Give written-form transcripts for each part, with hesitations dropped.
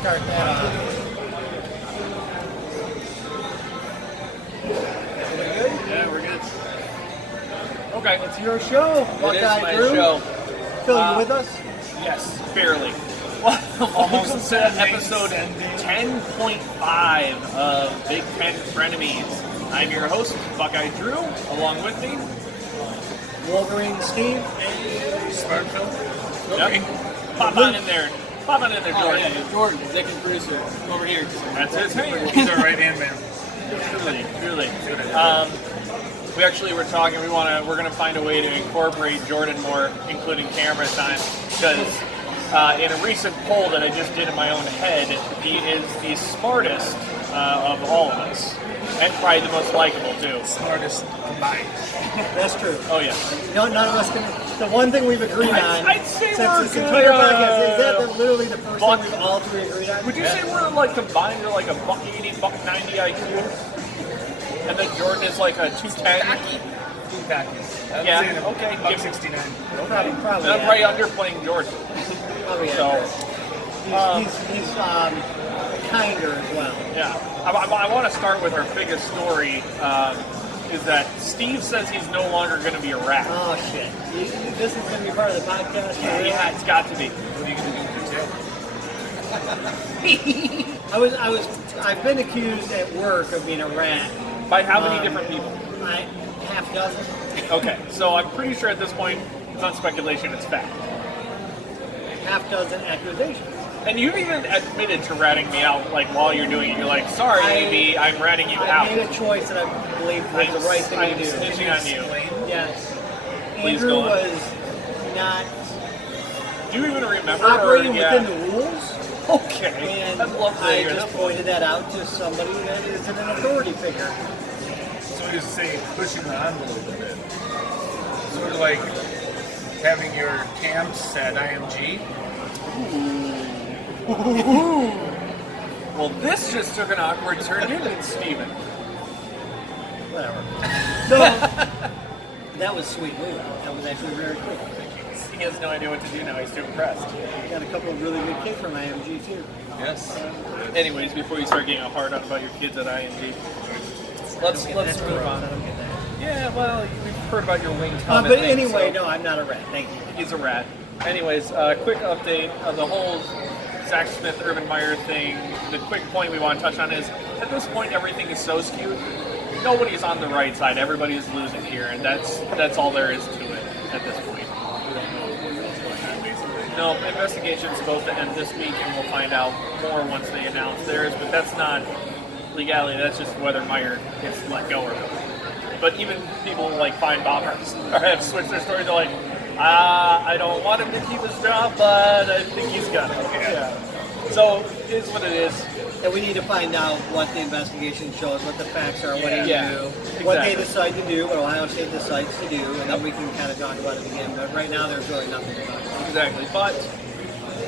start that off. Yeah, we're good. Okay. It's your show. It is my show. Phil, you with us? Yes, barely. Welcome to episode 10.5 of Big Ten Frenemies. I'm your host, Buckeye Drew. Along with me, Wolverine Steve. and Smart Phil. Yep. Pop on in there, Jordan. Oh, yeah, Jordan, executive producer, over here. That's his name. He's our right-hand man. Truly. We actually were talking. We're going to find a way to incorporate Jordan more, including camera time, because in a recent poll that I just did in my own head, he is the smartest of all of us, and probably the most likable too. Smartest combined. That's true. Oh yeah. No, none of us can. The one thing we've agreed on I'd say since we're this good, entire podcast is that literally the first Buck- thing we've all three agreed on. Would you say we're like combined are like a buck 80, buck 90 IQ? And then Jordan is like a 210. Yeah, okay. Buck 69. Probably. And I'm right underplaying Jordan. Probably So, he's kinder as well. yeah. I want to start with our biggest story, is that Steve says he's no longer going to be a rat. Oh shit! This is going to be part of the podcast. for real? Yeah, it's got to be. What are you going to do for tail? I've been accused at work of being a rat. By how many different people? Half dozen. Okay, so I'm pretty sure at this point, it's not speculation, it's fact. Half dozen accusations. And you've even admitted to ratting me out, like, while you're doing it. You're like, sorry, AB, I'm ratting you I out. made a choice that I believed was the right thing I'm to do. snitching on you. Yes. Please Andrew go on. was not Do you even remember? operating or, within the rules, Okay. and I'd love to I hear just that. pointed that out to somebody that is an authority figure. So we just say pushing the envelope a bit. Sort of like having your camps at IMG. Well, this just took an awkward turn, didn't it, Steven? Whatever. So that was sweet move. That was actually very cool. He has no idea what to do now. He's too impressed. Got a couple of really good kids from IMG too. Yes. Anyways, before you start getting a hard on about your kids at ING, let's That's move gross. on. I don't get that. Yeah, well, we've heard about your wing comment. But thing, anyway, so no, I'm not a rat. Thank you. he's a rat. Anyways, quick update of the whole Zach Smith, Urban Meyer thing. The quick point we want to touch on is, at this point, everything is so skewed. Nobody's on the right side. Everybody's losing here, and that's all there is to it at this point. No, investigation's supposed to end this week, and we'll find out more once they announce theirs. But that's not legality. That's just whether Meyer gets let go or not. But even people like Fine Bombers have switched their story to like, I don't want him to keep his job, but I think he's got it. Yeah. So it is what it is. And we need to find out what the investigation shows, what the facts are, what he Yeah, do, what they exactly. decide to do, what Ohio State decides to do, and then we can kind of talk about it again. But right now, there's really nothing to talk about. Exactly. But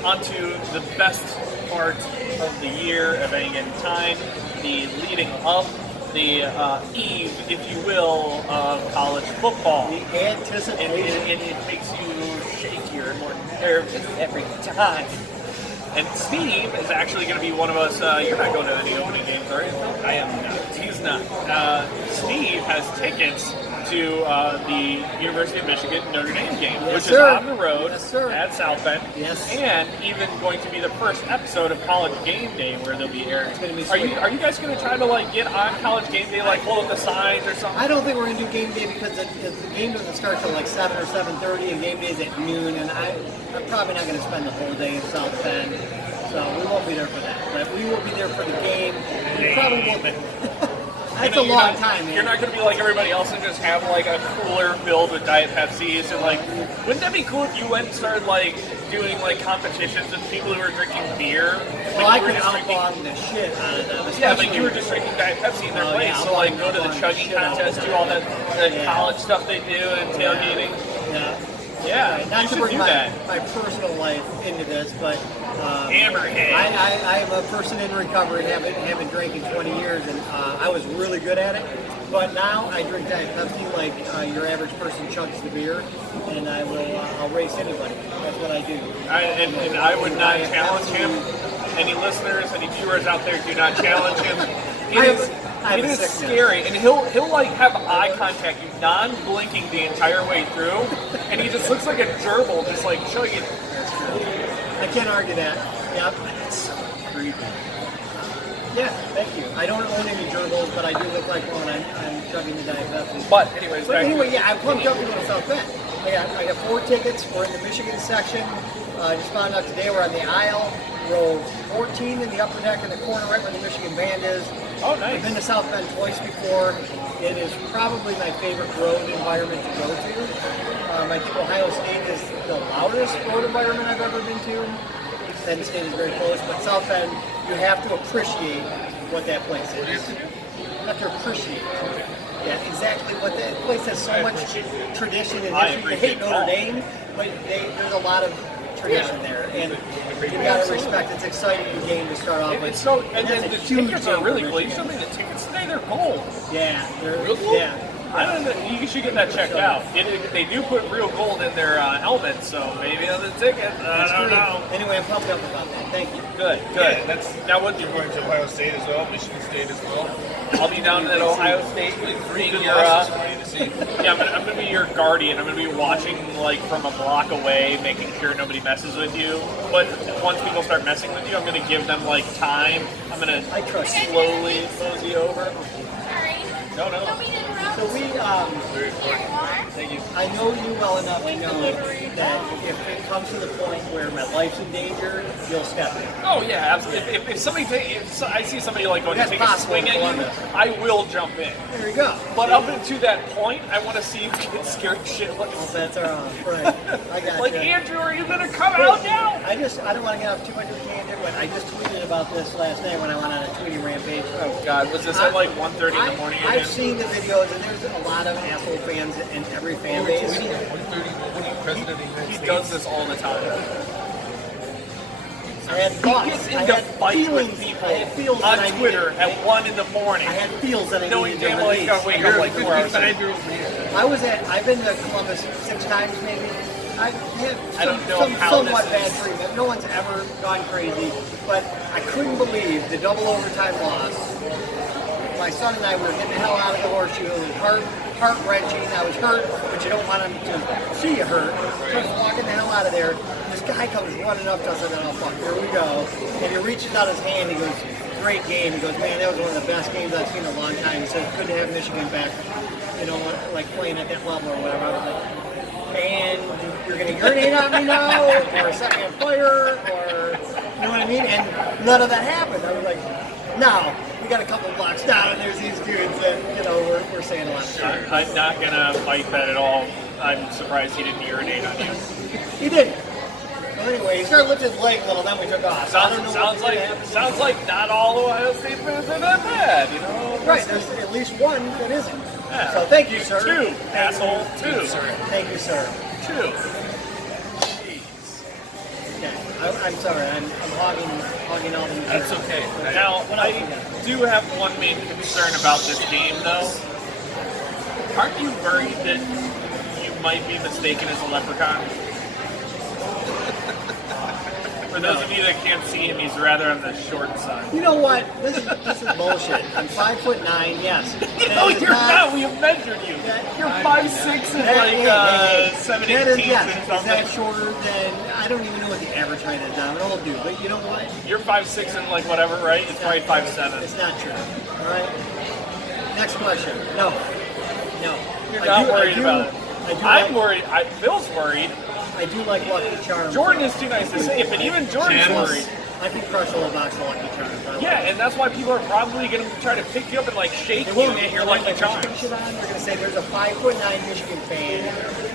onto the best part of the year of any given time, the leading up, the eve, if you will, of college football. The And anticipation. it makes you shakier and more nervous every time. And Steve is actually going to be one of us. You're not going to any opening games, are you? I am not. He's not. Steve has tickets to the University of Michigan Notre Dame game, Yes, which sir. is on the road Yes, sir. at South Bend. Yes. And even going to be the first episode of College Game Day where they'll be airing. It's gonna be Are sweet. you guys going to try to like get on College Game Day, like hold up the signs or something? I don't think we're going to do game day because the game doesn't start till like 7 or 7:30, and game day is at noon, and I'm probably not going to spend the whole day in South Bend, so we won't be there for that. But we will be there for the game. We probably won't. That's a You're long not- time, man. You're not going to be like everybody else and just have like a cooler filled with Diet Pepsis and like, wouldn't that be cool if you went and started like doing like competitions with people who were drinking beer? Well, I you were can just drinking- outlaw the shit out of them. Yeah, but especially- you were just drinking Diet Pepsi in their Oh, place. yeah, so I'll like go to the outlaw the chugging shit out of contest, them. do all that Yeah. college stuff they do and tailgating. Yeah. Yeah, Right, not you to should bring do my, that. my personal life into this, but Hammerhead. I am a person in recovery, haven't drank in 20 years, and I was really good at it. But now I drink Diet Pepsi like your average person chugs the beer, and I'll race anybody. That's what I do. And I would not challenge him any listeners, any viewers out there, do not challenge him. I have It a is sickness. scary, and he'll like have eye contact, you non-blinking the entire way through, and he just looks like a gerbil, just like showing you. I can't argue that. Yep. It's creepy. Yeah, thank you. I don't own any gerbils, but I do look like one. I'm chugging the Diet Pepsi. But anyways, But back to- anyway, yeah, I'm pumped up to go to South Bend. I got 4 tickets. We're in the Michigan section. I just found out today we're on the aisle, row 14 in the upper deck in the corner, right where the Michigan band is. Oh, nice. I've been to South Bend twice before. It is probably my favorite road environment to go to. I think Ohio State is the loudest road environment I've ever been to. Penn State is very close, but South Bend, you have to appreciate what that place is. You have to appreciate it. Yeah, exactly. What that place has so much tradition and I history. They hate appreciate Notre all. Dame, but there's a lot of tradition there, and you got to respect. It's an exciting game to start off with. It's so, and that's then a the huge tickets game are really for cool. You Michigan. showed me the tickets today; they're gold. Yeah, they're Real gold? yeah. I don't know. You should get that checked out. They do put real gold in their helmets, so maybe on the ticket. I don't know. Anyway, I'm pumped up about that. Thank you. Good. Yeah, that's Now what? you're going to Ohio State as well, Michigan State as well. I'll be down at Ohio State with Three good your. losses for you to see. Yeah, I'm gonna be your guardian. I'm gonna be watching like from a block away, making sure nobody messes with you. But once people start messing with you, I'm gonna give them like time. I'm gonna I trust you. slowly mosey over. No. So we, Thank you. I know you well enough to know that if it comes to the point where my life's in danger, you'll step in. Oh yeah, absolutely. If somebody if I see somebody like going to That's take a possible swing in at you, Columbus. I will jump in. There you go. But up until that point, I want to see you get scared shitless. All bets are on. Right. I got Like you. Andrew, are you gonna come out now? I don't want to get off too much of a tangent, but I just tweeted about this last night when I went on a tweeting rampage. Oh God, was this at like 1:30 in the morning? I've seen the videos, and there's a lot of asshole fans in every fan base. Tweeting at 1:30 in the morning, President of the United He States. does this all the time. I had thoughts. He gets I into had fights feelings. with people I had feels that I on Twitter needed. at 1 in the morning. I had feels that I Knowing needed to damn well you release. gotta wake You're up a like 4 hours. 55-year-old man. I've been to Columbus 6 times maybe. I've had I don't know some how somewhat this bad is. treatment. No one's ever gone crazy, but I couldn't believe the double overtime loss. My son and I were getting the hell out of the horseshoe. It was heart-wrenching. I was hurt, but you don't want him to see you hurt. So I was walking the hell out of there. This guy comes running up to us, and oh fuck, here we go. And he reaches out his hand. He goes, "Great game." He goes, "Man, that was one of the best games I've seen in a long time." He said, "Good to have Michigan back, you know, like playing at that level or whatever." I was like, "And you're gonna urinate on me now, or set me on fire, or you know what I mean?" And none of that happened. I was like, "No." We got a couple blocks down, and there's these dudes that, you know, we're saying a lot of shit. I'm not gonna fight that at all. I'm surprised he didn't urinate on you. He didn't. Well, anyway, he started lifting his leg a little, then we took off. So I don't know Sounds what's gonna happen. sounds like not all Ohio State fans are that bad, you know? Right, there's at least one that isn't. Yeah. So thank you, sir. 2, asshole. 2. Thank you, sir. 2. Okay, I'm sorry, I'm hogging all the That's material. okay. Now, What else I we got? do have one main concern about this game, though. Aren't you worried that you might be mistaken as a leprechaun? For those of you that can't see him, he's rather on the short side. You know what? This is bullshit. I'm 5'9", yes. No, That is you're not. We have measured you. You're 5'6" and like 7 That is, 18 yes. and Is that something. shorter than, I don't even know what the average height is. I'm an old dude, but you know what? You're 5'6" and like whatever, right? It's probably 5'7". It's not true. All right. Next question. No. You're not worried about it. I'm worried. worried. Phil's worried. I do like Lucky Charms. Jordan is too nice to say it, but even Jordan's Channels. worried. I could crush a little box of Lucky Charms. I Yeah, and that's why people are probably going to try to pick you up and like shake They you won't and you're like like the charm. Michigan shit on. They're gonna say there's a 5'9" Michigan fan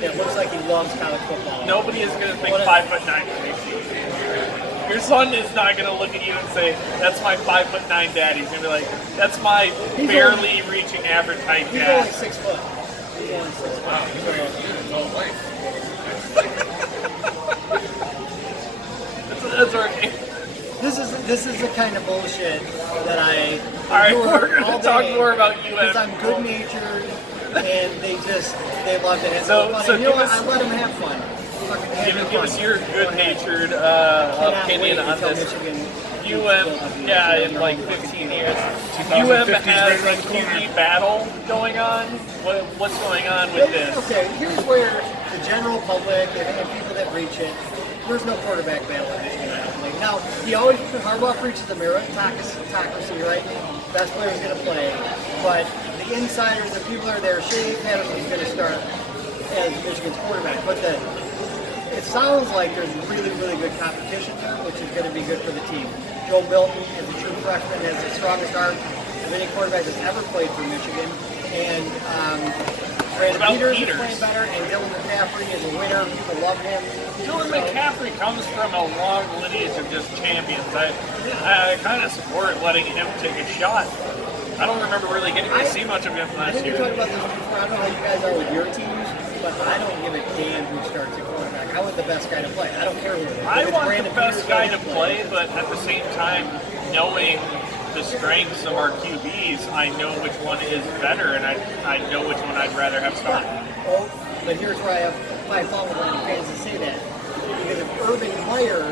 that looks like he loves college football. Nobody is going to think What a- 5'9" crazy. Your son is not going to look at you and say, "That's my 5'9" dad." He's going to be like, "That's my He's barely reaching average height He's only dad." 6 foot. He's only 6 foot. His whole life. That's right. This is the kind of bullshit that I All right, endure we're going all to talk day more about you. because I'm good natured and they love to have So- fun. so And you know give what? us- I let them have fun. Fucking have Give fun. us your Go ahead. good-natured Cannot opinion wait on until this. Michigan yeah, in like 15 years. UM has a QB battle going on. What's going on with this? Okay, here's where the general public and people that reach it, there's no quarterback battle in Michigan, I don't think. Now, Harbaugh preaches the meritocracy, right? Best player's going to play. But the insiders, the people that are there, Shea Patterson's going to start as Michigan's quarterback. But it sounds like there's really, really good competition there, which is going to be good for the team. Joe Milton is a true freshman, has the strongest arm of any quarterback that's ever played for Michigan. And Brandon Peters is playing better, and Dylan McCaffrey is a winner. People love him. Dylan McCaffrey comes from a long lineage of just champions. I kind of support letting him take a shot. I don't remember really getting to see much of him last year. I think we talked about this before. I don't know how you guys are with your teams, but I don't give a damn who starts at quarterback. I want the best guy to play. I don't care who it is. I want the best guy to play, but at the same time, knowing the strengths of our QBs, I know which one is better, and I know which one I'd rather have start. Well, but here's where I have my fault with any fans that say that. Because if Urban Meyer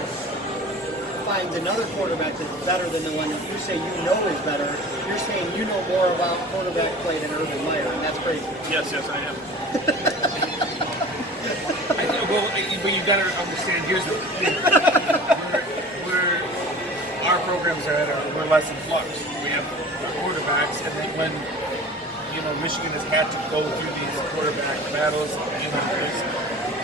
finds another quarterback that's better than the one that you say you know is better, you're saying you know more about quarterback play than Urban Meyer, and that's crazy. Yes, I am. But you got to understand, here's the thing. Our programs we're less in flux. We have quarterbacks, and then when Michigan has had to go through these quarterback battles, there's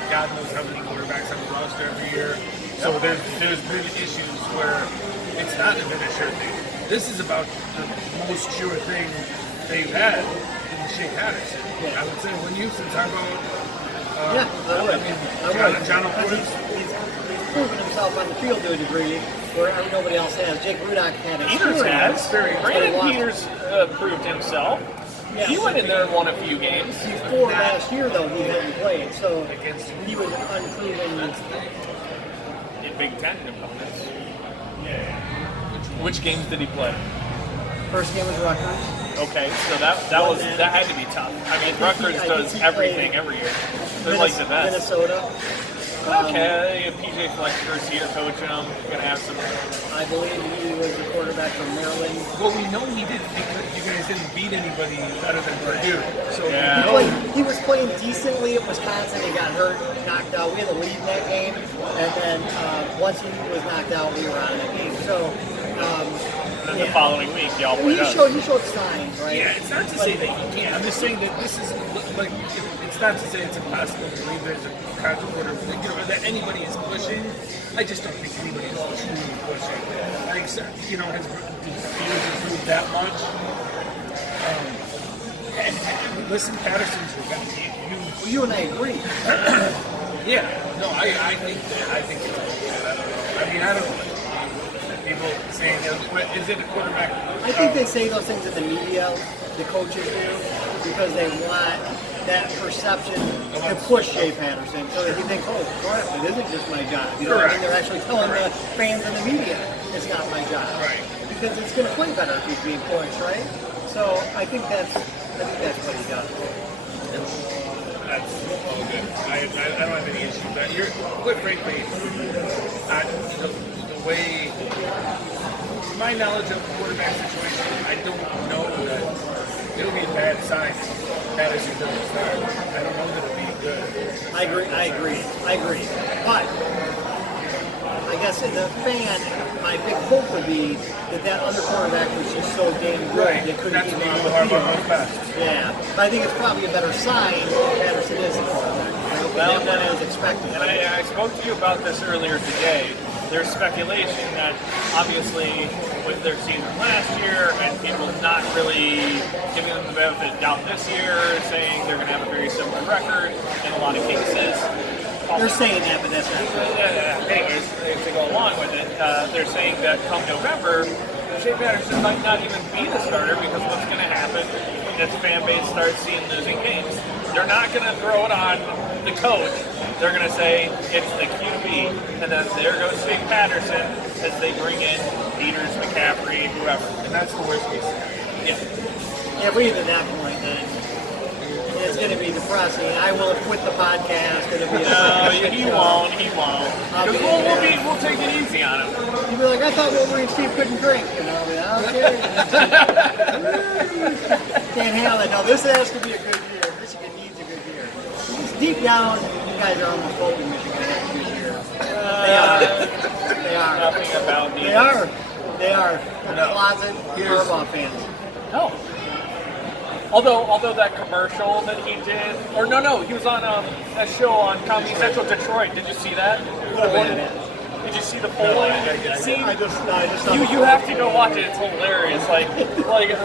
God knows how many quarterbacks on the roster every year. So there's been issues where it's not been a sure thing. This is about the most sure thing they've had in Shea Patterson. I would say when you talk about John O'Connor. He's proven himself on the field to a degree where nobody else has. Jake Rudock had experience. Brandon Peters proved himself. Yeah, he went in there and won a few games. Before last year, though, he hadn't played, so he was unproven. In Big Ten opponents. Which games did he play? First game was Rutgers. Okay, so that had to be tough. I mean, Rutgers does everything every year. They're like the best. Minnesota. Okay, PJ Flexner's here, coach him. Gonna have some. I believe he was the quarterback from Maryland. Well, we know he did because you guys didn't beat anybody better than Purdue. So he was playing decently at Wisconsin. He got hurt, knocked out. We had the lead in that game, and then once he was knocked out, we were out of that game. So. And then the following week, y'all played us. He showed signs, right? Yeah, it's not to say that he can't. I'm just saying that this is like. It's not to say it's impossible to believe there's a college quarter, that anybody is pushing. I just don't think anybody is truly pushing. I think his fields improved that much. And listen, Patterson's your guy. You and I agree. Yeah. No, I think it's bullshit. I don't know. People saying, is it a quarterback? I think they say those things in the media, the coaches do, because they want that perception to push Shea Patterson. So that you think, oh, crap, it isn't just my job. You know what I mean? They're actually telling the fans in the media, it's not my job. Right. Because it's going to play better if he's being pushed, right? So I think that's what he does. That's all good. I don't have any issue with that. Quite frankly, the way, to my knowledge of the quarterback situation, I don't know that it'll be a bad sign if Patterson doesn't start. I don't know that it'll be good. I agree. But I guess as a fan, my big hope would be that other quarterback was just so damn good they couldn't keep him on the field. Yeah, but I think it's probably a better sign that Patterson is the quarterback. Well, than I was expecting. I spoke to you about this earlier today. There's speculation that obviously with their season last year and people not really giving them the benefit of doubt this year, saying they're going to have a very similar record in a lot of cases. They're saying that, but that's not true. Anyways, to go along with it, they're saying that come November, Shea Patterson might not even be the starter because what's going to happen is the fan base starts seeing losing games. They're not going to throw it on the coach. They're going to say it's the QB, and then there goes Shea Patterson as they bring in Peters, McCaffrey, whoever. And that's the worst case. Yeah. Yeah, if we get to that point, then it's going to be depressing. I will have quit the podcast. It'll be No, a he won't. He won't. Because we'll take it easy on him. You'll be like, I thought Wolverine Steve couldn't drink. And I'll be okay. Can't handle it. No, this has to be a good year. Michigan needs a good year. Just deep down, you guys are almost hoping Michigan has a good year. They are. Nothing about me. They are. They are. Closet Harbaugh fans. No. Although that commercial that he did, or no, he was on that show on Comedy Central Detroit. Did you see that? Did you see the polling scene? I just You have to go watch it. It's hilarious. Like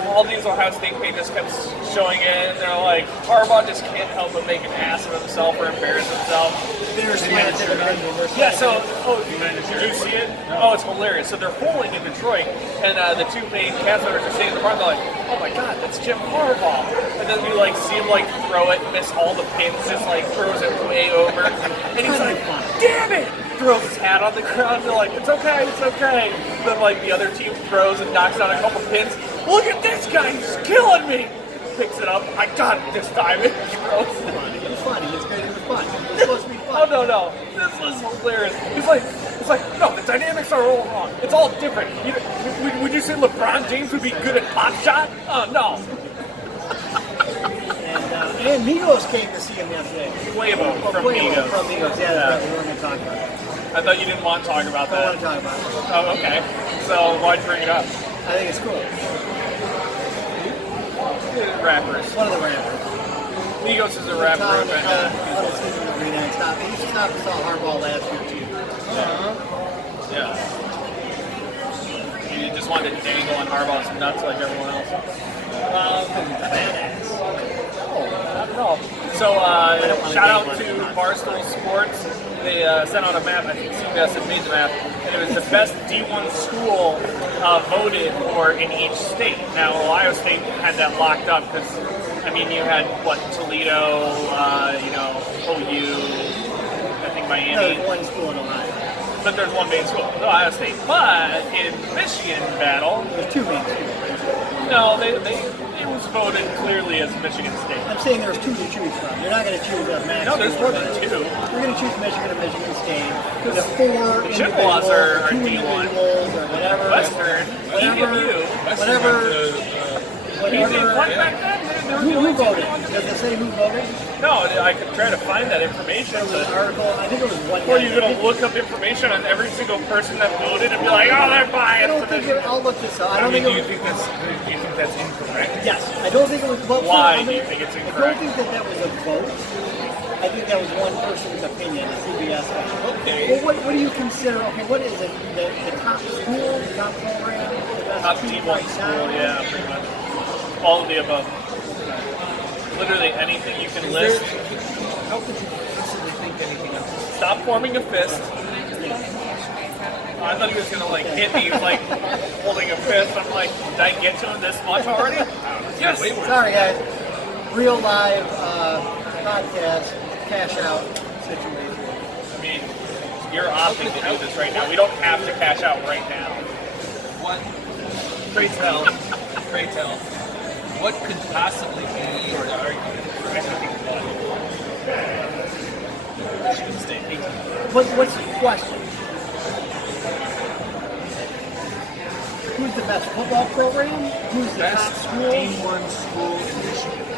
all these Ohio State pages kept showing it, and they're like, Harbaugh just can't help but make an ass of himself or embarrass himself. Yeah. So, did you see it? Oh, it's hilarious. So they're polling in Detroit, and the two main cast members are sitting in the front. They're like, "Oh my God, that's Jim Harbaugh!" And then we like see him like throw it, miss all the pins, just like throws it way over, and he's like, "Damn it!" Throws his hat on the ground. They're like, "It's okay, it's okay." Then like the other team throws and knocks down a couple pins. Look at this guy, he's killing me. Picks it up. I got it this time. It throws it. It's funny. It's good. It was fun. It's supposed to be fun. Oh no! This was hilarious. It's like no, the dynamics are all wrong. It's all different. Would you say LeBron James would be good at pop shot? Oh no. And Migos came to see him yesterday. Quavo from Migos. From Migos, yeah. We were going to talk about it. I thought you didn't want to talk about I that. want to talk about it. Oh, okay. So why'd you bring it up? I think it's cool. Rappers. One of the rappers. Migos is a rap group. He stopped and saw Harbaugh last year, too. Yeah. You just wanted to dangle on Harbaugh's nuts like everyone else. Badass. Not at all. So, shout out to Barstool Sports. They sent out a map. I think CBS had made the map, and it was the best D1 school voted for in each state. Now, Ohio State had that locked up because, I mean, you had Toledo, OU, I think Miami. There's one school in Ohio. But there's one main school, Ohio State. But in Michigan battle, There's two main schools. no, it was voted clearly as Michigan State. I'm saying there's two to choose from. You're not going to choose a max. No, there's more than two. You're going to choose Michigan and Michigan State. The four Chippewas are two D1. individuals or whatever. Western, EMU. Whatever. Who voted? Does it say who voted? No, I could try to find that information. There was an article. I think it was one. Or you're going to look up information on every single person that voted and be like, oh, they're biased. I'll look this up. I don't Do think you it was. think that's incorrect? Yes, I don't think it was. Well, Why do you think it's I don't incorrect? think that was a vote. I think that was one person's opinion, a CBS guy. Okay. Well, what do you consider? Okay, what is it? The top school, the top program, the best Top team D1 right school, now? yeah, pretty much. All of the above. Literally anything you can list. How could you possibly think anything else? Stop forming a fist. I thought he was gonna like hit me like holding a fist. I'm like, did I get to him this much already? Yes. Sorry, guys. Real live podcast cash out situation. I mean, you're opting to do this right now. We don't have to cash out right now. What? Pray tell. What could possibly be your argument for anything but Michigan State? What's the question? Who's the best football program? Who's the top Best school? D1 school in Michigan.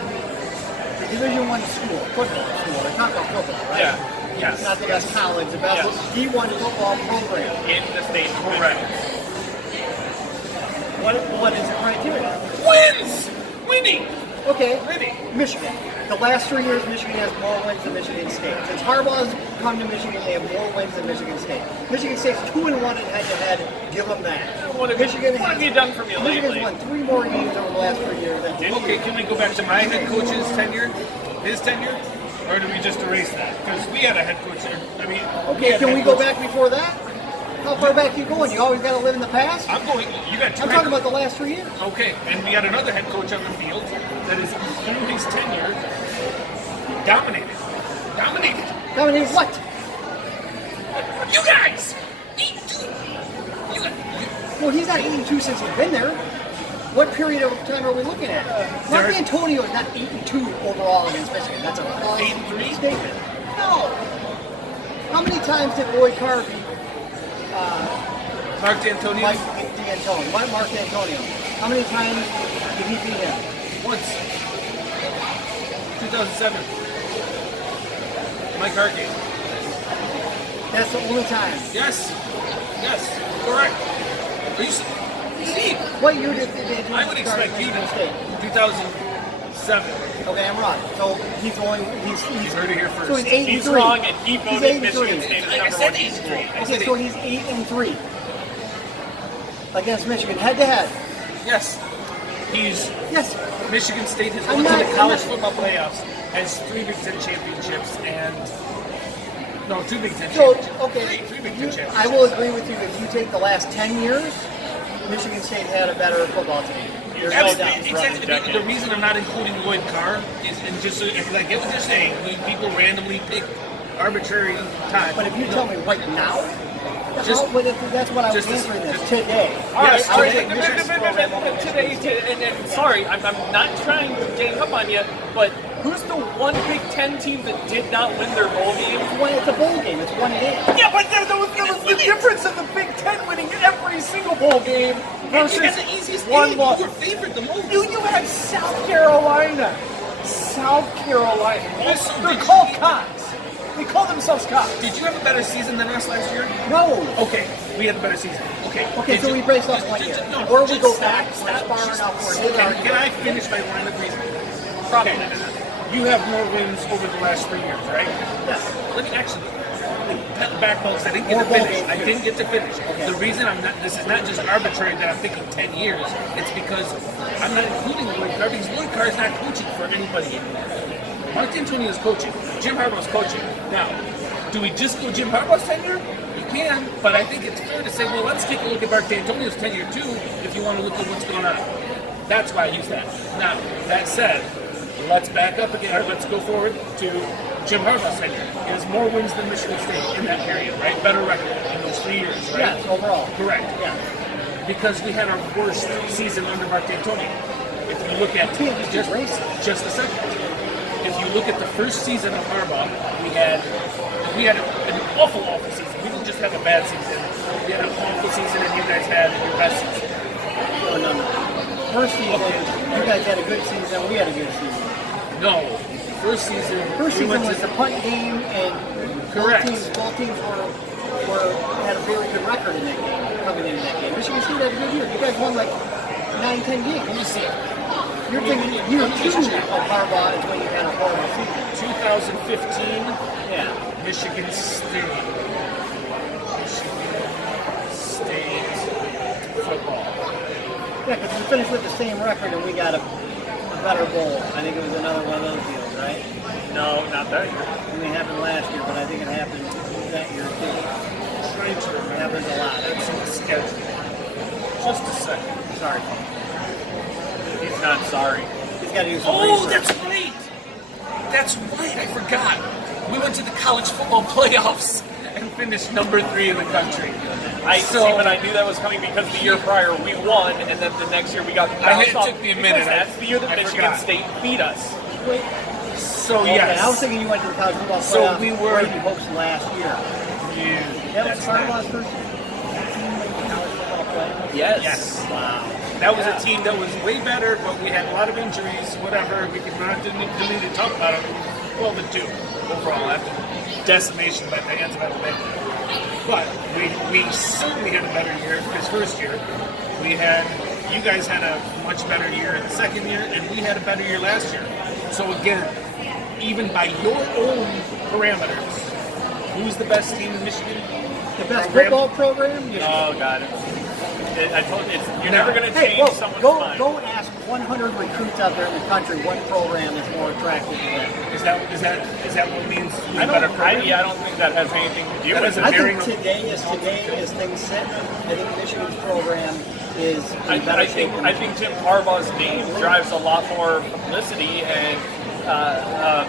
The Division I school, football school. They're talking about football, right? Yeah. Yes. Not the best college, the best Yes. D1 football program. In the state. Correct. What is the criteria? Wins. Winning. Okay, Winning. Michigan. The last 3 years, Michigan has more wins than Michigan State. Since Harbaugh's come to Michigan, they have more wins than Michigan State. Michigan State's 2-1 in head-to-head. Give them that. What have you done for me lately? Michigan's won 3 more games over the last 3 years. Okay, can we go back to my head coach's tenure? His tenure? Or do we just erase that? Because we had a head coach there. I mean, Okay, can we go back before that? How far back you going? You always got to live in the past? I'm going. You got two. I'm head talking about the last 3 years. Okay, and we had another head coach on the field that is through his tenure dominated. Dominated what? You guys! You guys! Well, he's not 82 since he's been there. What period of time are we looking at? Mark Antonio is not 8-2 overall against Michigan. That's a false 8-3 statement. No. How many times did Lloyd Carr beat Mark D'Antonio? Mark D'Antonio? How many times did he beat him? Once. 2007. Mike Hart game. That's the only time. Yes. Yes. Correct. Are you Steve? What year did they do I would expect he Michigan to State? 2007. Okay, I'm wrong. So he's heard it here first. So he's 8-3. He's wrong, and he He's voted 8-3. Michigan State as I number said one he's school. three. I said Okay, so he's 8-3 against Michigan, head to head. Yes. He's Yes. Michigan State has I'm gone to not- the I'm college not- football playoffs, has 3 Big Ten championships, and 2 Big Ten So championships. okay, Three Big Ten you- championships. I will agree with you. If you take the last 10 years, Michigan State had a better football team. There's no doubt. Absolutely. Exactly. The reason I'm not including Lloyd Carr is, and just so, because I get what you're saying, when people randomly pick arbitrary time. But if you tell me right now, Just- that's what I was just as- answering this today. All right, Yes, all right. today, Michigan Today, and sorry, I'm not trying to gang up on you, but who's the one Big Ten team that did not win their bowl game? It's a bowl game. It's one game. Yeah, but there was the difference of the Big Ten winning every single bowl game versus You had the easiest one game. loss. You were favored the most. You had South Carolina. South Carolina. Also, They're did called you- Cox. They call themselves Cox. Did you have a better season than us last year? No. Okay, we had a better season. Okay. Okay, Did so you- we brace off just- one just- year. no, Or we just go stop, back stop, far just- enough for his Can argument. I finish my line of reasoning? Probably. Okay. You have more wins over the last 3 years, right? Yes. Let me actually back folks. I didn't get More to bowl finish. games, I too. didn't get to finish. Okay. The reason I'm not. This is not just arbitrary that I'm thinking 10 years. It's because I'm not including Lloyd Carr because Lloyd Carr is not coaching for anybody anymore. Mark D'Antonio is coaching. Jim Harbaugh's coaching. Now, do we just go Jim Harbaugh's tenure? You can, but I think it's fair to say, well, let's take a look at Mark D'Antonio's tenure too, if you want to look at what's going on. That's why I use that. Now, that said, let's back up again, or let's go forward to Jim Harbaugh's tenure. He has more wins than Michigan State in that period, right? Better record in those 3 years, right? Yes, overall. Correct. Yeah. Because we had our worst season under Mark D'Antonio. If you look at just a second, if you look at the first season of Harbaugh, we had an awful season. We didn't just have a bad season. We had an awful season, and you guys had your best season. No. First season, you guys had a good season. We had a good season. No, first season. First we season went was to the punt game, and Correct. both teams had a very good record in that game, coming into that game. Michigan State had a good year. You guys won like 9-10 games. Let me see. You're thinking year 2 of Harbaugh is when you had a horrible season. 2015, Yeah. Michigan State. Michigan State football. Yeah, because we finished with the same record and we got a better bowl. I think it was another one of those deals, right? No, not that year. I mean, it happened last year, but I think it happened that year too. Trying to It remember. happens a lot. That's in the schedule. Just a second. Sorry. He's not sorry. He's got to do some Oh, research. that's right. That's right. I forgot. We went to the college football playoffs and finished number 3 in the country. But I knew that was coming because the year prior we won, and then the next year we got It bounced off. took me a minute. Because that's the year that I Michigan forgot. State beat us. Wait. So Okay, yes. I was thinking you went to the college football So playoffs we were- Brady hopes last year. Yeah, That was that's Harbaugh's not- first team in the college football playoffs. Yes. Wow. That was a team that was way better, but we had a lot of injuries, whatever. We could not didn't to talk about it. 12-2 overall after decimation by the hands of Alabama. But we certainly had a better year his first year. You guys had a much better year in the second year, and we had a better year last year. So again, even by your own parameters, who's the best team in Michigan? The best Program? football program? Oh God! I told you, you're never going to Hey, change whoa, someone's go mind. ask 100 recruits out there in the country what program is more attractive to them. Is that what means? I better don't. program? I don't think that has anything to do That with has it. a very- I think today, as things sit, I think Michigan's program is in better I shape think than I think Jim Harbaugh's name drives a lot more publicity, and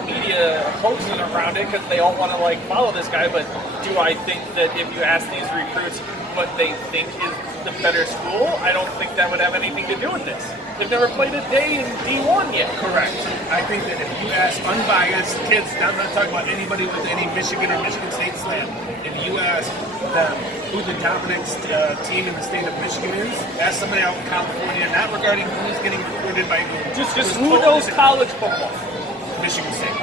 media hoaxing around it because they all want to like follow this guy. But do I think that if you ask these recruits what they think is the better school, I don't think that would have anything to do with this. They've never played a day in B1 yet. Correct. I think that if you ask unbiased kids, I'm not talking about anybody with any Michigan or Michigan State slant, if you ask them who the dominant team in the state of Michigan is, ask somebody out in California, not regarding who's getting recruited by who. Just who knows college football? Michigan State.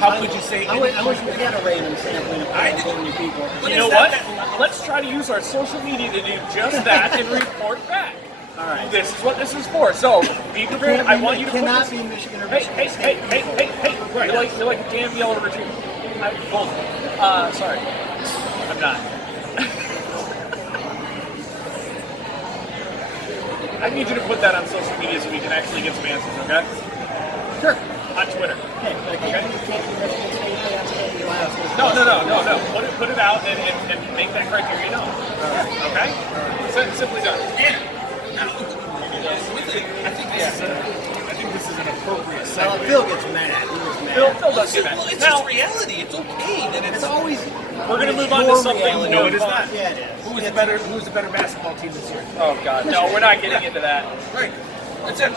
How could you say? I wish we had a random sampling of California people. You know what? Let's try to use our social media to do just that and report back. All right. This is what this is for. So be prepared. I want you to cannot put be this. Michigan or Hey, Michigan hey, State. hey! You're like a damn yellow retriever. Sorry, I'm not. I need you to put that on social media so we can actually get some answers. Okay? Sure. On Twitter. Hey, but you can't be Michigan State fans, can't be Ohio State No. fans. Put it out and make that criteria known. Okay? Simply done. I think this is an appropriate Well, segue. Phil gets mad. He was mad. Phil does get Well, that. it's Now, just reality. It's okay that It's it's. always. we're going to move on to your something reality. No, it is fun. not. Yeah, it is. Who's the better basketball team this year? Oh, God. No, we're not getting into that. Right. That's it.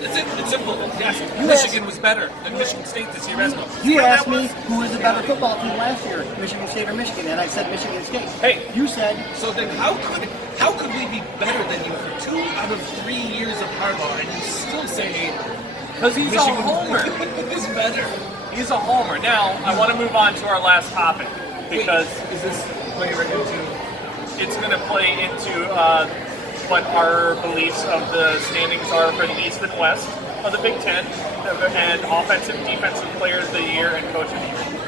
That's it. It's simple. Yes, You Michigan was better than Michigan State this year. Basketball. You asked me who was the better football team last year, Michigan State or Michigan, and I said Michigan State. Hey. You said So then, how could we be better than you for 2 out of 3 years of Harbaugh, and you still say Because he's Michigan a homer. is better? He's a homer. Now, I want to move on to our last topic because Is this play right into? it's going to play into what our beliefs of the standings are for the East and West of the Big Ten, and offensive, defensive players of the year, and coach of the year.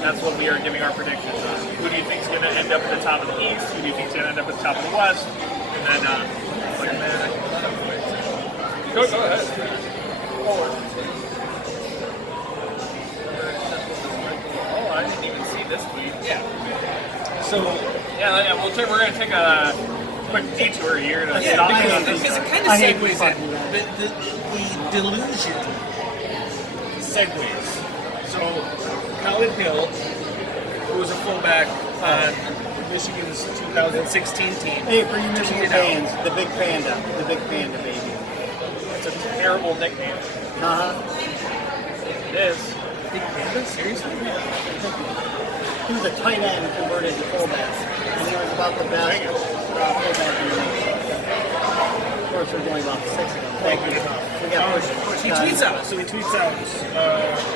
That's what we are giving our predictions on. Who do you think is going to end up at the top of the East? Who do you think is going to end up at the top of the West? And then, go ahead. Forward. Oh, I didn't even see this tweet. Yeah. So Yeah, we're going to take a quick detour here to Yeah, stop because this. it kind I of hate segues fucking in. that. The delusion segues. So Colin Hill, who was a fullback on Michigan's 2016 team. hey, for you Michigan tweeted out- fans, the Big Panda baby. It's a terrible nickname. Uh-huh. It is. Big Panda? Seriously? He was a tight end converted to fullback, and he was about the best fullback in the nation. Of course, there's only about 6 of them. Quite good enough. We got pushed He down. tweets out. So he tweets out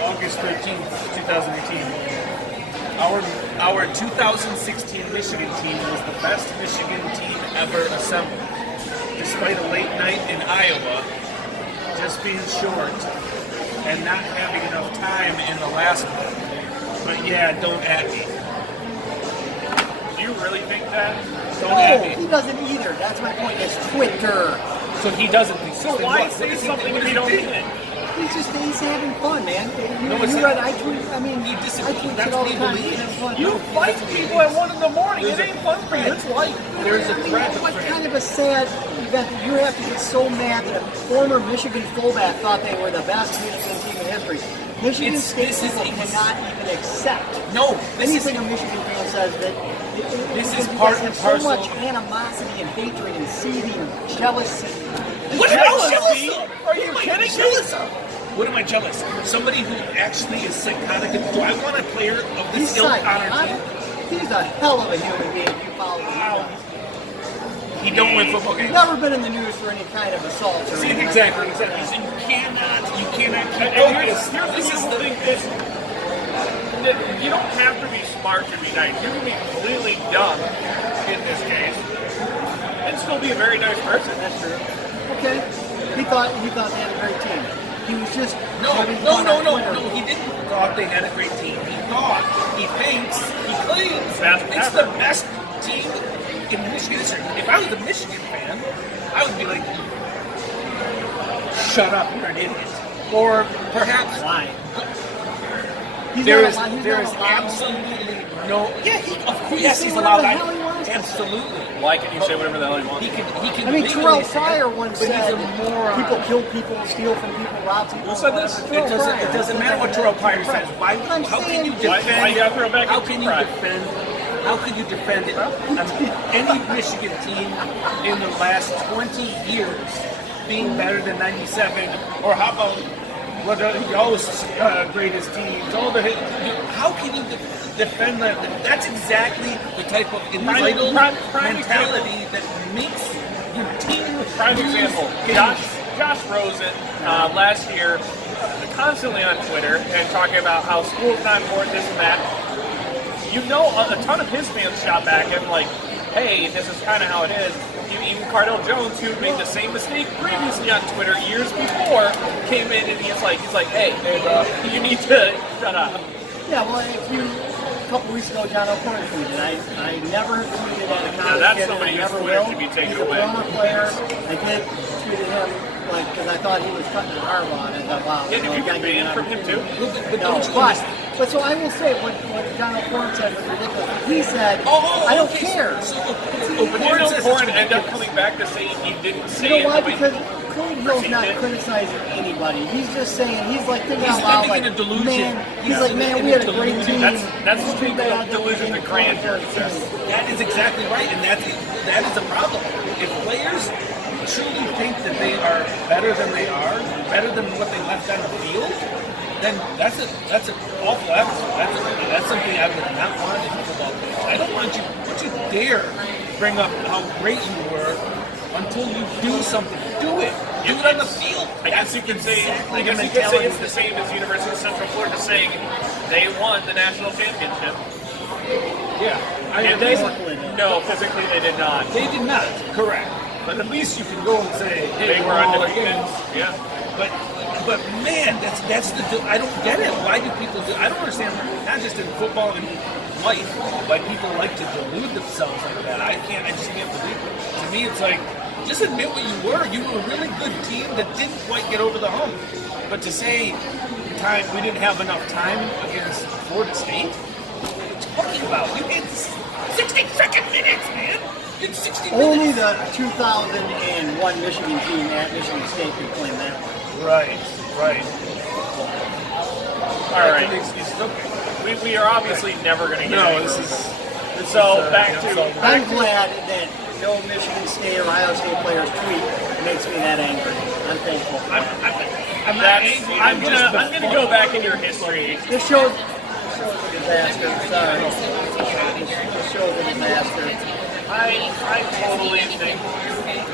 August 13th, 2018. Our 2016 Michigan team was the best Michigan team ever assembled. Despite a late night in Iowa, just being short, and not having enough time in the last one. But yeah, don't at me. Do you really think that? Don't No, at he me. doesn't either. That's my point. It's Twitter. So he doesn't. So why say something if you don't mean it? He's having fun, man. No, it's You not. read, I tweet, I mean, He I disagrees. tweet That's it all what the he time. believes. He's having fun. You fight people at 1 in the morning. It ain't fun for you. It's life. There's a threat What for him. kind of a sad event that you have to get so mad that a former Michigan fullback thought they were the best Michigan team in history? Michigan State this is people cannot even accept No, this is anything a Michigan fan says that This because is you part guys and have so parcel. much animosity and hatred and seething jealousy. What am I Jealousy? jealous of? Are you What am I kidding me? jealous of? What am I jealous? Somebody who actually is psychotic. Do I want a player of He's this ilk on our psychotic. team? He's a hell of a human being if you follow him. He don't win football He's games. never been in the news for any kind of assault or See, anything. exactly. So you cannot keep And focused. here's the beautiful thing is that you don't have to be smart to be nice. You can be completely dumb in this case and still be a very nice person. That's true. Okay. He thought they had a great team. He was just No, having fun on Twitter. no. He didn't. Thought they had a great team. He thought. He thinks. He claims. Best It's ever. the best team in Michigan history. If I was a Michigan fan, I would be like, Shut up, you're an idiot. or perhaps Why? He's There not is allowed- he's there not is allowed- absolutely no. Yeah, of course. Yes, say he's whatever allowed. the hell he wants to Absolutely. Why can you say whatever the hell you want? He can I mean, legally Terrell say it, Pryor once but said, he's a moron. people kill people, steal from people, rob people. Who said this? Terrell Pryor. It doesn't matter what Terrell Pryor says. Why? I'm How can saying- you Why defend? you gotta throw back How at can you Pryor? defend? How can you defend it? Any Michigan team in the last 20 years being better than 97, or how about what are Yost's greatest teams? How can you defend that? That's exactly the type of entitled prime mentality that makes your team Prime lose example, games. Josh Rosen last year constantly on Twitter and talking about how school's not important, this and that. You know, a ton of his fans shot back and like, hey, this is kind of how it is. Even Cardell Jones, who made the same mistake previously on Twitter years before, came in and he's like, hey bro, you need to shut up. Yeah, well, a couple weeks ago, John O'Connor tweeted, I never tweeted at a Now college that's kid, somebody and I whose never Twitter will. should be taken He's a away. former player. I did tweet at him, like, because I thought he was cutting an arm on it. I thought, wow. Yeah, did you get banned from him too? But No, don't you but so I will say what John O'Connor said was ridiculous. He said, Oh, I don't okay, care. So, But didn't Corn end up coming back to say he didn't say You know why? it the way Because Cody Hill's not Did. criticizing anybody. He's just saying, he's like thinking He's out loud, living like, in a delusion. man, he's He's like, living man, in we a had a great delusion. team. That's It's what too we bad call that we delusion didn't of grandeur. qualify for the team. That is exactly right, and that is a problem. If players truly think that they are better than they are, better than what they left on the field, then that's an awful attitude. That's something I would not want in football players. I don't want you dare bring up how great you were until you do something. Do it. Do it on the field. I guess you could say it's the same as University of Central Florida saying they won the national championship. Yeah. Did they? No, physically they did not. They did not. Correct. But at least you can go and say, hey, They were we're all undefeated. against. Yeah. But man, that's I don't get it. Why do people do? I don't understand. Not just in football and life, why people like to delude themselves like that. I just can't believe it. To me, it's like just admit what you were. You were a really good team that didn't quite get over the hump. But to say we didn't have enough time against Florida State. What are you talking about? You had 60 freaking minutes, man. You had 60 Only minutes. the 2001 Michigan team at Michigan State could claim that one. Right. All right. Okay. We are obviously never going to get No, any this proof. is So back to I'm glad that no Michigan State or Ohio State players tweet makes me that angry. I'm thankful. I'm not that's, angry. I'm gonna go back in your history. This show's a disaster. Sorry. This show's a disaster. I totally think.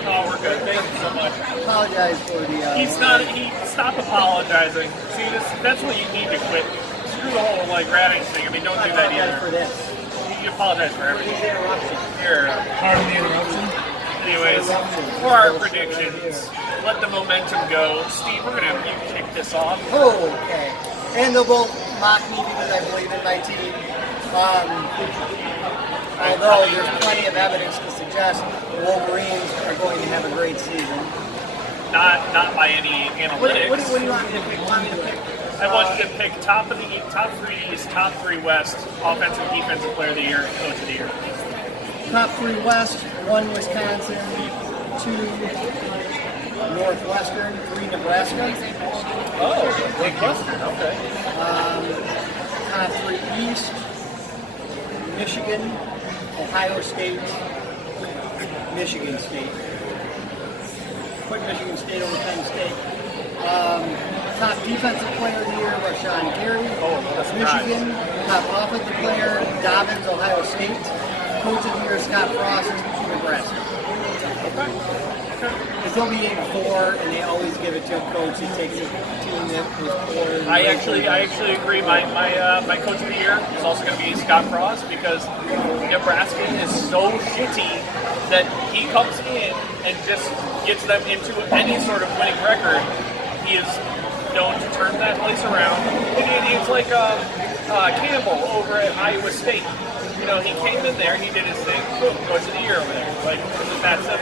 Oh, we're good. Thank you so much. Apologize for the. Stop apologizing. See, that's what you need to quit. Screw the whole like ratting thing. I mean, don't do that Apologize for either. this. You apologize for everything. These interruptions. Here. Pardon the interruption. Anyways, for our predictions, let the momentum go. Steve, we're gonna have you kick this off. Okay. And they'll both mock me because I believe in my team. Although there's plenty of evidence to suggest the Wolverines are going to have a great season. Not by any analytics. What do you want me to pick? Want me to pick? I want you to pick top 3 East, top 3 West, offensive, defensive player of the year, coach of the year. Top 3 West, 1 Wisconsin, 2 Northwestern, 3 Nebraska. Oh, Northwestern. Okay. Top 3 East, Michigan, Ohio State, Michigan State. Put Michigan State over Penn State. Top defensive player of the year, Rashawn Gary, Michigan. Top offensive player, Dobbins, Ohio State. Coach of the year, Scott Frost, Nebraska. Because they'll be 8-4, and they always give it to a coach who takes a team that was poor. I actually agree. My coach of the year is also going to be Scott Frost because Nebraska is so shitty that he comes in and just gets them into any sort of winning record. He is known to turn that place around. It's like Campbell over at Iowa State. You know, he came in there, he did his thing, boom, coach of the year over there. Like, that's it.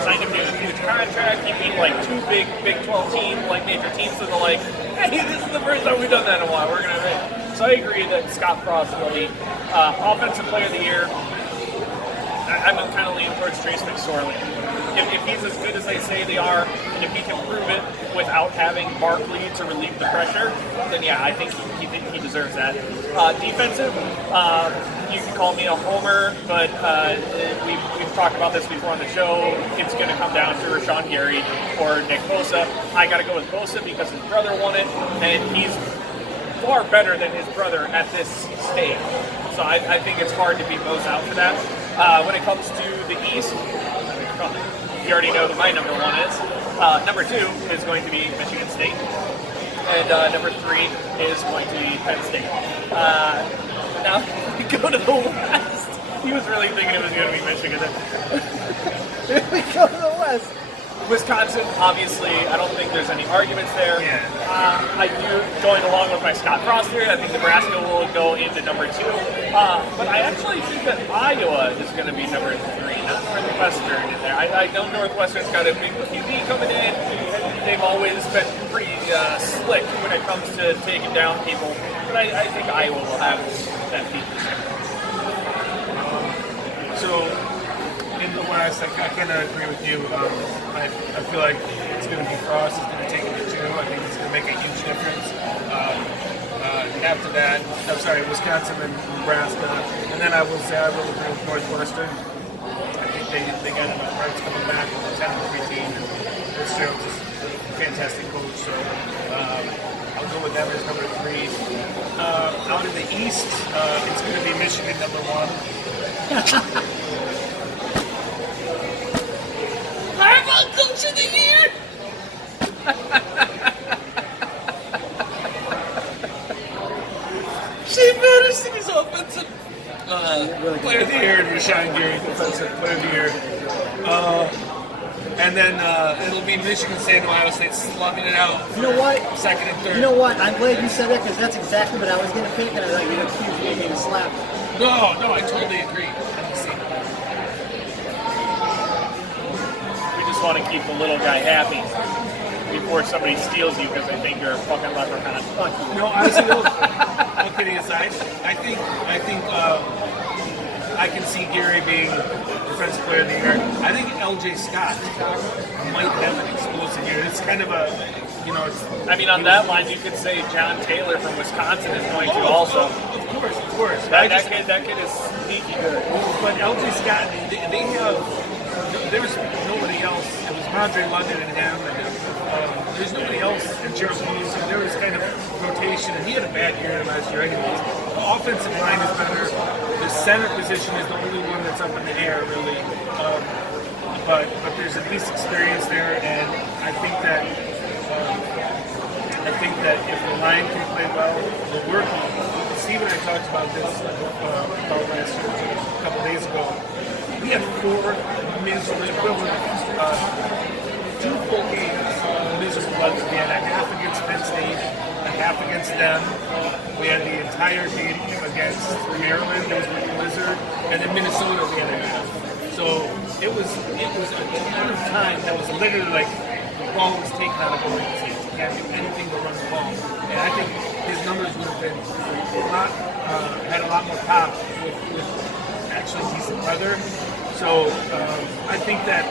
Signed him to a huge contract. He beat like 2 big 12 teams, like major teams, so they're like, hey, this is the first time we've done that in a while. We're going to win. So I agree that Scott Frost will be offensive player of the year. I'm kind of leaning towards Trace McSorley. If he's as good as they say they are, and if he can prove it without having Barkley to relieve the pressure, then yeah, I think he deserves that. Defensive, you can call me a homer, but we've talked about this before on the show. It's going to come down to Rashawn Gary or Nick Bosa. I got to go with Bosa because his brother won it, and he's far better than his brother at this stage. So I think it's hard to beat Bosa out for that. When it comes to the East, you already know who my number one is. Number 2 is going to be Michigan State. And number 3 is going to be Penn State. Now, we go to the West. He was really thinking it was going to be Michigan. We go to the West. Wisconsin, obviously, I don't think there's any arguments there. Yeah. I do, going along with my Scott Frost theory, I think Nebraska will go into number 2. But I actually think that Iowa is going to be number 3, not Northwestern in there. I know Northwestern's got a big QB coming in. They've always been pretty slick when it comes to taking down people. But I think Iowa will have that beat this year. So, in the West, I kind of agree with you. I feel like it's going to be Frost. It's going to take it to 2. I think it's going to make a huge difference. After that, I'm sorry, Wisconsin and Nebraska. And then I will say I will agree with Northwestern. I think they got enough parts coming back with the 10-3 team. And Fitzgerald's just a fantastic coach. So I'll go with them as number 3. Out of the East, it's going to be Michigan number 1. Coach of the year! Shane Patterson is offensive Player of the year, and Rashawn Gary, defensive player of the year. And then it'll be Michigan State and Ohio State slugging it out. You know what? Second and third. You know what? I'm glad you said that because that's exactly what I was going to pick, and I thought you'd accuse me of being slapped. No, I totally agree. We just want to keep the little guy happy before somebody steals you because they think you're a fucking leprechaun. Fuck you. No, honestly, no kidding aside, I think I can see Gary being defensive player of the year. I think LJ Scott might have an explosive year. It's kind of a, it's. I mean, on that line, you could say John Taylor from Wisconsin is going to also. Of course. That kid is sneaky good. But LJ Scott, they have. There's nobody else. It was Andre London and him, and there's nobody else in Gerald Williams. So there was kind of rotation, and he had a bad year last year, anyways. The offensive line is better. The center position is the only one that's up in the air, really. But there's at least experience there, and I think that if the line can play well, the work. Steve and I talked about this about last year, a couple days ago. We had 4 miserable, 2 full games, miserable ones. We had a half against Penn State, a half against them. We had the entire game against Maryland, there was a blizzard, and then Minnesota we had a half. So it was a ton of time that was literally like the ball was taken out of Oregon State. You can't do anything but run the ball. And I think his numbers would have been had a lot more pop with actually decent weather. So I think that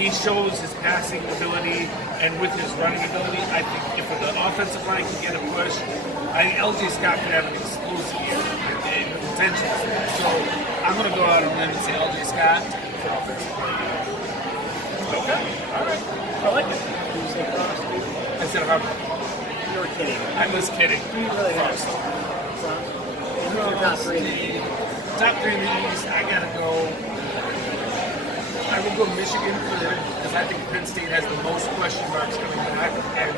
he shows his passing ability and with his running ability. I think if the offensive line can get a push, I think LJ Scott could have an explosive year with potential. So I'm going to go out on limb and say LJ Scott for offensive line. Okay, all right. I like it. Did you say Frost? I said Harper. You were kidding. I was kidding. You really Frost. Who's your top 3 in the East? Top 3 in the East, I got to go. I will go Michigan because I think Penn State has the most question marks coming back, and